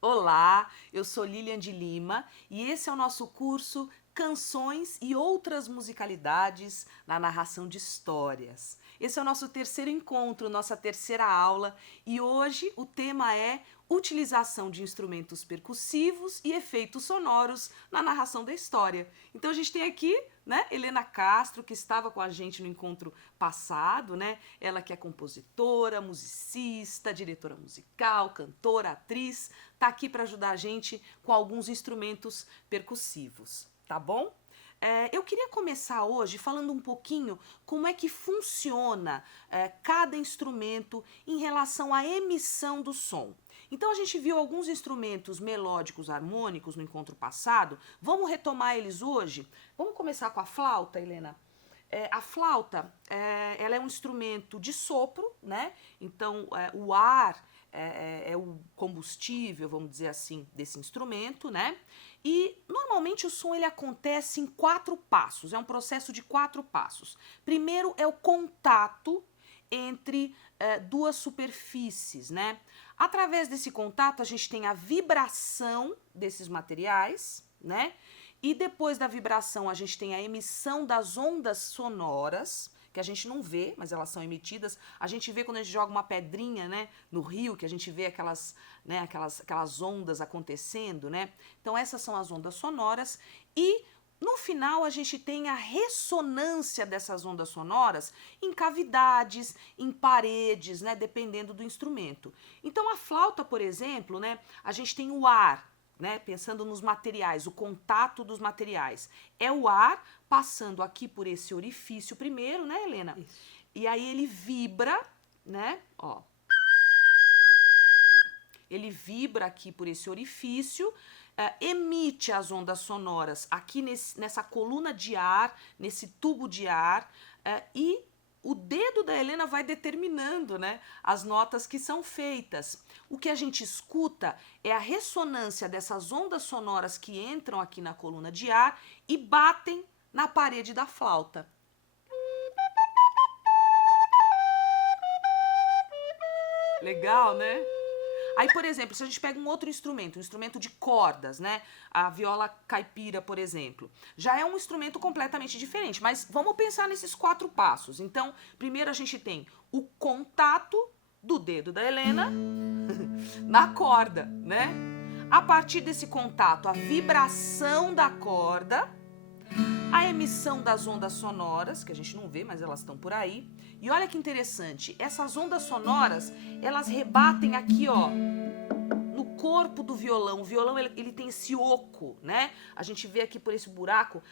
Olá, eu sou Lilian de Lima e esse é o nosso curso Canções e Outras Musicalidades na Narração de Histórias. Esse é o nosso terceiro encontro, nossa terceira aula, e hoje o tema é utilização de instrumentos percussivos e efeitos sonoros na narração da história. Então a gente tem aqui, né, Helena Castro, que estava com a gente no encontro passado, né? Ela que é compositora, musicista, diretora musical, cantora, atriz, tá aqui para ajudar a gente com alguns instrumentos percussivos, tá bom? Eu queria começar hoje falando um pouquinho como é que funciona cada instrumento em relação à emissão do som. Então a gente viu alguns instrumentos melódicos harmônicos no encontro passado, vamos retomar eles hoje? Vamos começar com a flauta, Helena? A flauta, ela é um instrumento de sopro, né? Então o ar é o combustível, vamos dizer assim, desse instrumento, né? E normalmente o som ele acontece em 4 passos, é um processo de 4 passos. Primeiro é o contato entre duas superfícies, né? Através desse contato a gente tem a vibração desses materiais, né? E depois da vibração a gente tem a emissão das ondas sonoras, que a gente não vê, mas elas são emitidas. A gente vê quando a gente joga uma pedrinha, né, no rio, que a gente vê aquelas ondas acontecendo, né? Então essas são as ondas sonoras e no final a gente tem a ressonância dessas ondas sonoras em cavidades, em paredes, né, dependendo do instrumento. Então a flauta, por exemplo, né, a gente tem o ar, né, pensando nos materiais, o contato dos materiais. É o ar passando aqui por esse orifício primeiro, né, Helena? Isso. E aí ele vibra, né, ó. Ele vibra aqui por esse orifício, emite as ondas sonoras aqui nessa coluna de ar, nesse tubo de ar, e o dedo da Helena vai determinando, né, as notas que são feitas. O que a gente escuta é a ressonância dessas ondas sonoras que entram aqui na coluna de ar e batem na parede da flauta. Legal, né? Aí, por exemplo, se a gente pega um outro instrumento, um instrumento de cordas, né? A viola caipira, por exemplo. Já é um instrumento completamente diferente, mas vamos pensar nesses 4 passos. Então, primeiro a gente tem o contato do dedo da Helena na corda, né? A partir desse contato, a vibração da corda, a emissão das ondas sonoras, que a gente não vê, mas elas estão por aí. E olha que interessante, essas ondas sonoras, elas rebatem aqui, ó, no corpo do violão. O violão, ele tem esse oco, né? A gente vê aqui por esse buraco,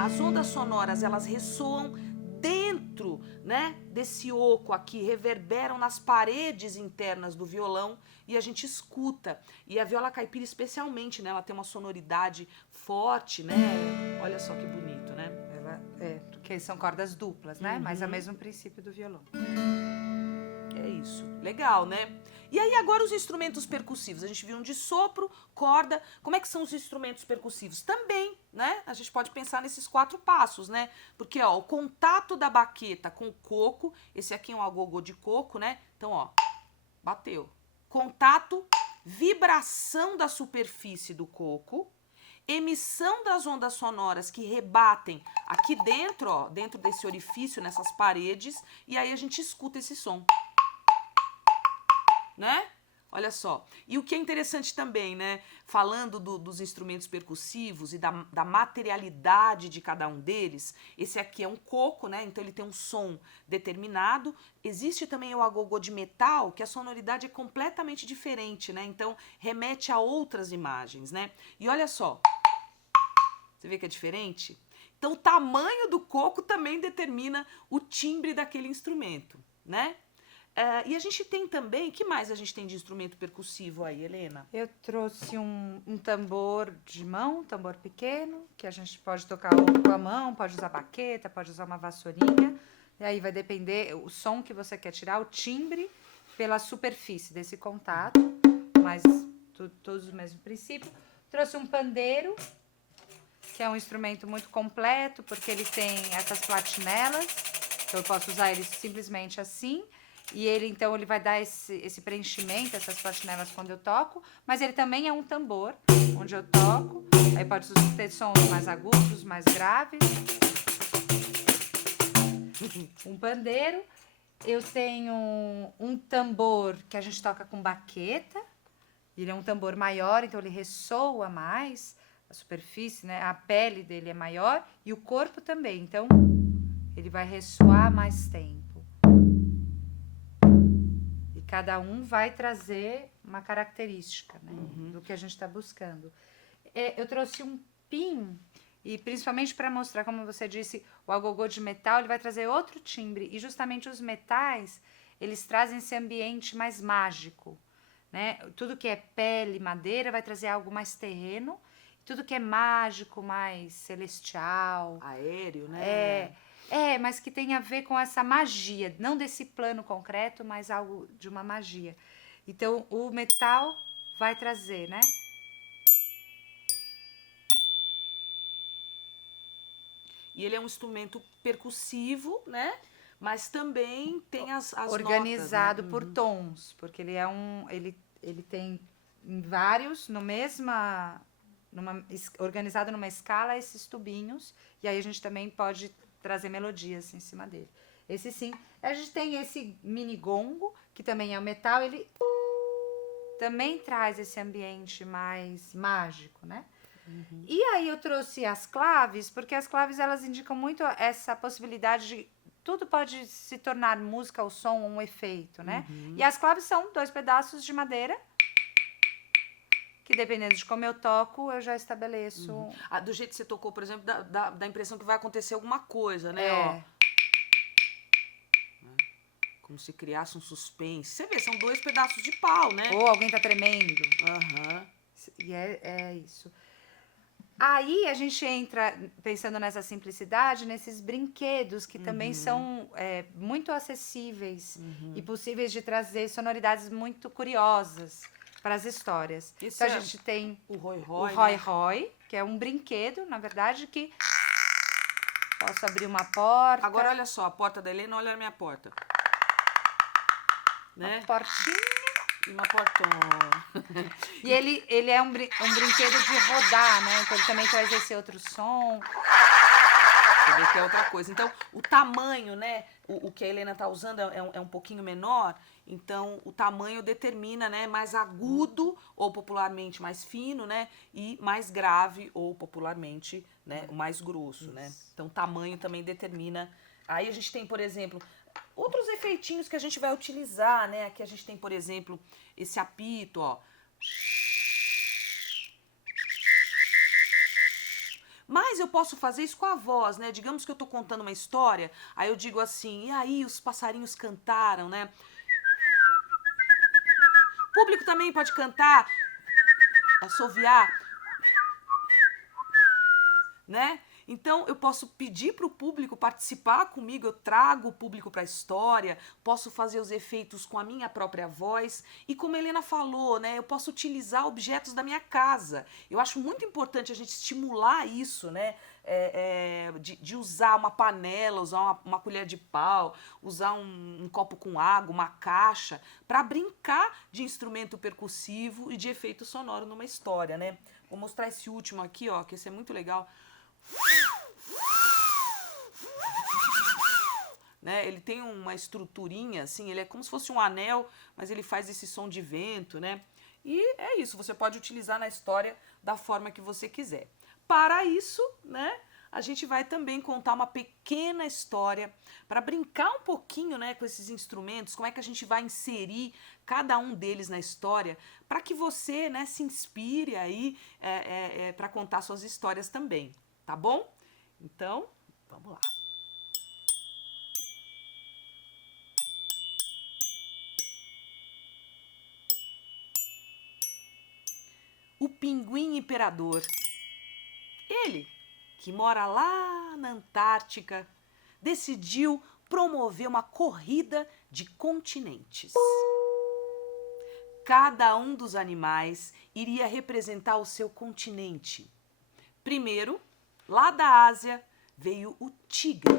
as ondas sonoras, elas ressoam dentro, né, desse oco aqui, reverberam nas paredes internas do violão e a gente escuta. E a viola caipira especialmente, né, ela tem uma sonoridade forte, né? Olha só que bonito, né? Porque são cordas duplas, né? Mas é o mesmo princípio do violão. É isso. Legal, né? E aí agora os instrumentos percussivos. A gente viu um de sopro, corda. Como é que são os instrumentos percussivos? Também, né? A gente pode pensar nesses 4 passos, né? Porque, ó, o contato da baqueta com o coco, esse aqui é um agogô de coco, né? Então, ó, bateu. Contato, vibração da superfície do coco, emissão das ondas sonoras que rebatem aqui dentro, ó, dentro desse orifício, nessas paredes, e aí a gente escuta esse som. Né? Olha só. E o que é interessante também, né? Falando dos instrumentos percussivos e da materialidade de cada um deles, esse aqui é um coco, né? Então ele tem um som determinado. Existe também o agogô de metal, que a sonoridade é completamente diferente, né? Então remete a outras imagens, né? E olha só. Você vê que é diferente? Então o tamanho do coco também determina o timbre daquele instrumento, né? E a gente tem também, que mais a gente tem de instrumento percussivo aí, Helena? Eu trouxe um tambor de mão, tambor pequeno, que a gente pode tocar ou com a mão, pode usar baqueta, pode usar uma vassourinha. E aí vai depender o som que você quer tirar, o timbre, pela superfície desse contato, mas todos o mesmo princípio. Trouxe um pandeiro, que é um instrumento muito completo, porque ele tem essas platinelas, então eu posso usar ele simplesmente assim. E ele, então, ele vai dar esse preenchimento, essas platinelas quando eu toco, mas ele também é um tambor, onde eu toco. Aí pode ter sons mais agudos, mais graves. Um pandeiro. Eu tenho um tambor que a gente toca com baqueta. Ele é um tambor maior, então ele ressoa mais. A superfície, né? A pele dele é maior e o corpo também. Então, ele vai ressoar mais tempo. Cada um vai trazer uma característica, né, do que a gente está buscando. Eu trouxe um pin, e principalmente para mostrar, como você disse, o agogô de metal, ele vai trazer outro timbre. E justamente os metais, eles trazem esse ambiente mais mágico. Né? Tudo que é pele, madeira, vai trazer algo mais terreno. Tudo que é mágico, mais celestial. Aéreo, né? Mas que tem a ver com essa magia, não desse plano concreto, mas algo de uma magia. Então, o metal vai trazer, né? E ele é um instrumento percussivo, né? Mas também tem as Organizado notas, né? por tons, porque ele tem em vários, organizado numa escala, esses tubinhos, e aí a gente também pode trazer melodias em cima dele. Esse sim. A gente tem esse mini gongo, que também é o metal, ele também traz esse ambiente mais mágico, né? E aí eu trouxe as claves, porque as claves elas indicam muito essa possibilidade de tudo pode se tornar música, ou som, ou um efeito, né? E as claves são 2 pedaços de madeira, que dependendo de como eu toco, eu já estabeleço. Do jeito que você tocou, por exemplo, dá a impressão que vai acontecer alguma coisa, né? Ó. Como se criasse um suspense. Você vê, são 2 pedaços de pau, né? Ou alguém tá tremendo. E é isso. Aí a gente entra, pensando nessa simplicidade, nesses brinquedos que também são muito acessíveis e possíveis de trazer sonoridades muito curiosas para as histórias. Então a gente tem o Roy Roy, que é um brinquedo, na verdade, que posso abrir uma porta. Agora olha só, a porta da Helena, olha a minha porta. Né? Uma portinha. E uma portona. E ele é um brinquedo de rodar, né? Então ele também traz esse outro som. Você vê que é outra coisa. Então, o tamanho, né? O que a Helena tá usando é um pouquinho menor. Então, o tamanho determina, né? Mais agudo, ou popularmente mais fino, né? E mais grave, ou popularmente, né? Mais grosso, né? Então, o tamanho também determina. Aí a gente tem, por exemplo, outros efeitinhos que a gente vai utilizar, né? Aqui a gente tem, por exemplo, esse apito, ó. Mas eu posso fazer isso com a voz, né? Digamos que eu tô contando uma história, aí eu digo assim, e aí os passarinhos cantaram, né? O público também pode cantar, assoviar, né? Então, eu posso pedir para o público participar comigo, eu trago o público para a história, posso fazer os efeitos com a minha própria voz. E como a Helena falou, né, eu posso utilizar objetos da minha casa. Eu acho muito importante a gente estimular isso, né? De usar uma panela, usar uma colher de pau, usar um copo com água, uma caixa, para brincar de instrumento percussivo e de efeito sonoro numa história, né? Vou mostrar esse último aqui, ó, que esse é muito legal. Né? Ele tem uma estruturinha assim, ele é como se fosse um anel, mas ele faz esse som de vento, né? E é isso, você pode utilizar na história da forma que você quiser. Para isso, né, a gente vai também contar uma pequena história para brincar um pouquinho, né, com esses instrumentos, como é que a gente vai inserir cada um deles na história, para que você, né, se inspire aí para contar suas histórias também. Tá bom? Então, vamos lá. pinguim imperador. Ele, que mora lá na Antártica, decidiu promover uma corrida de continentes. Cada um dos animais iria representar o seu continente. Primeiro, lá da Ásia, veio o tigre.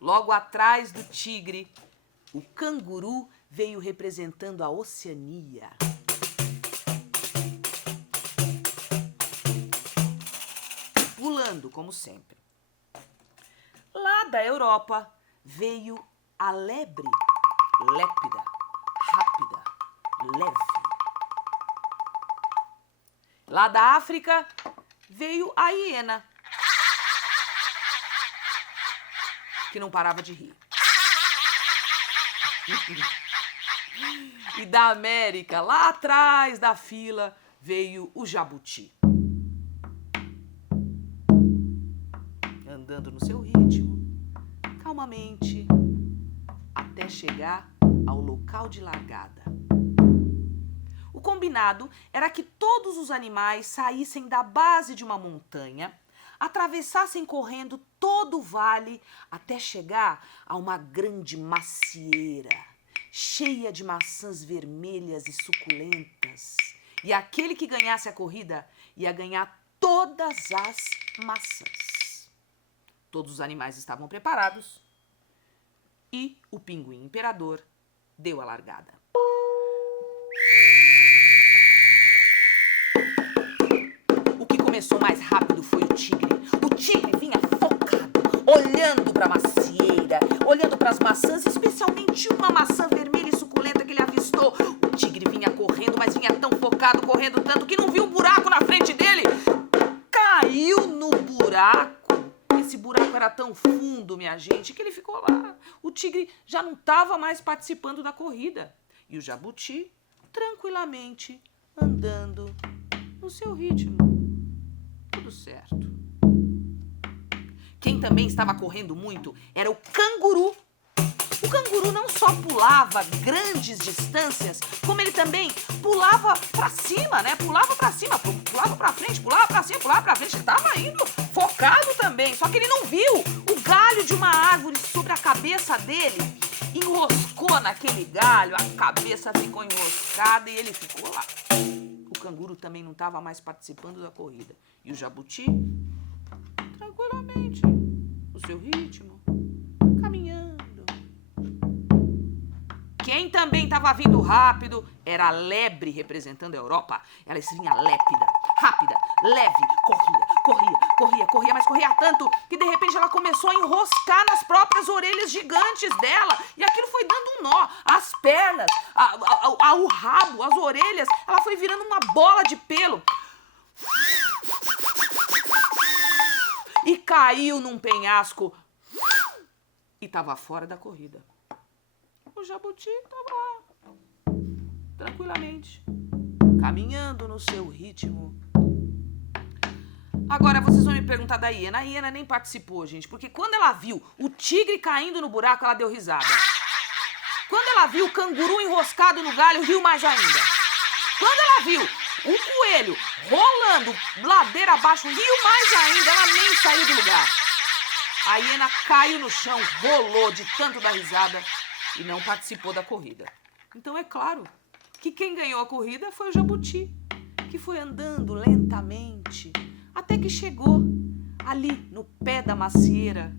Logo atrás do tigre, o canguru veio representando a Oceania. Pulando, como sempre. Lá da Europa, veio a lebre, lépida, rápida, leve. Lá da África, veio a hiena, que não parava de rir. E da América, lá atrás da fila, veio o jabuti. Andando no seu ritmo, calmamente, até chegar ao local de largada. O combinado era que todos os animais saíssem da base de uma montanha, atravessassem correndo todo o vale até chegar a uma grande macieira, cheia de maçãs vermelhas e suculentas. E aquele que ganhasse a corrida ia ganhar todas as maçãs. Todos os animais estavam preparados e o pinguim imperador deu a largada. O que começou mais rápido foi o tigre. O tigre vinha focado, olhando para a macieira, olhando para as maçãs, especialmente uma maçã vermelha e suculenta que ele avistou. O tigre vinha correndo, mas vinha tão focado, correndo tanto, que não viu um buraco na frente dele. Caiu no buraco. Esse buraco era tão fundo, minha gente, que ele ficou lá. O tigre já não estava mais participando da corrida. E o jabuti, tranquilamente, andando no seu ritmo. Tudo certo. Quem também estava correndo muito era o canguru. O canguru não só pulava grandes distâncias, como ele também pulava para cima, né? Pulava para cima, pulava para frente, pulava para cima, pulava para frente. Ele estava indo focado também, só que ele não viu o galho de uma árvore sobre a cabeça dele. Enroscou naquele galho, a cabeça ficou enroscada e ele ficou lá. O canguru também não estava mais participando da corrida. E o jabuti, tranquilamente, no seu ritmo, caminhando. Quem também estava vindo rápido era a lebre, representando a Europa. Ela vinha lépida, rápida, leve, corria, mas corria tanto que de repente ela começou a enroscar nas próprias orelhas gigantes dela. E aquilo foi dando um nó. As pernas, o rabo, as orelhas, ela foi virando uma bola de pelo. E caiu num penhasco e estava fora da corrida. O jabuti estava lá, tranquilamente, caminhando no seu ritmo. Agora vocês vão me perguntar da hiena. A hiena nem participou, gente, porque quando ela viu o tigre caindo no buraco, ela deu risada. Quando ela viu o canguru enroscado no galho, riu mais ainda. Quando ela viu um coelho rolando ladeira abaixo, riu mais ainda, ela nem saiu do lugar. A hiena caiu no chão, rolou de tanto dar risada e não participou da corrida. Então é claro que quem ganhou a corrida foi o jabuti, que foi andando lentamente até que chegou ali no pé da macieira.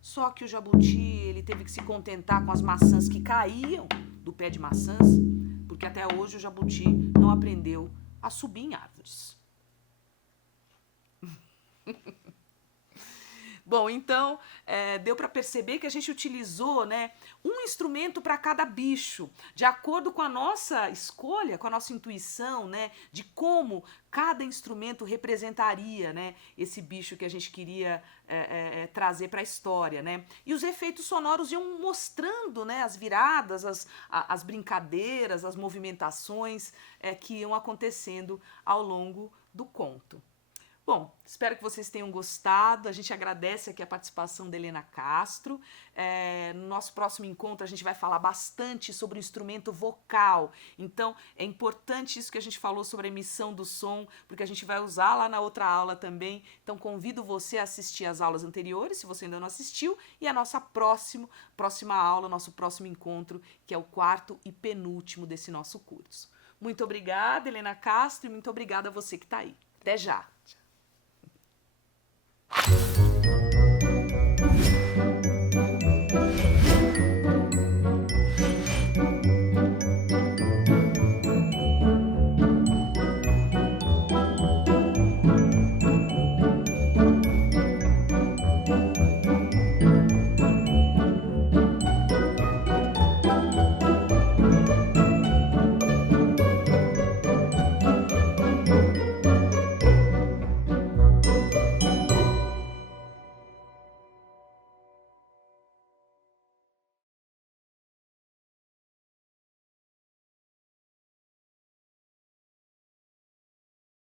Só que o jabuti, ele teve que se contentar com as maçãs que caíam do pé de maçãs, porque até hoje o jabuti não aprendeu a subir em árvores. Bom, então, deu para perceber que a gente utilizou, né, um instrumento para cada bicho, de acordo com a nossa escolha, com a nossa intuição, né, de como cada instrumento representaria, né, esse bicho que a gente queria trazer para a história, né. E os efeitos sonoros iam mostrando, né, as viradas, as brincadeiras, as movimentações que iam acontecendo ao longo do conto. Bom, espero que vocês tenham gostado. A gente agradece aqui a participação da Helena Castro. No nosso próximo encontro a gente vai falar bastante sobre o instrumento vocal. Então é importante isso que a gente falou sobre a emissão do som, porque a gente vai usar lá na outra aula também. Então convido você a assistir as aulas anteriores, se você ainda não assistiu, e a nossa próxima aula, nosso próximo encontro, que é o quarto e penúltimo desse nosso curso. Muito obrigada, Helena Castro, e muito obrigada a você que está aí. Até já!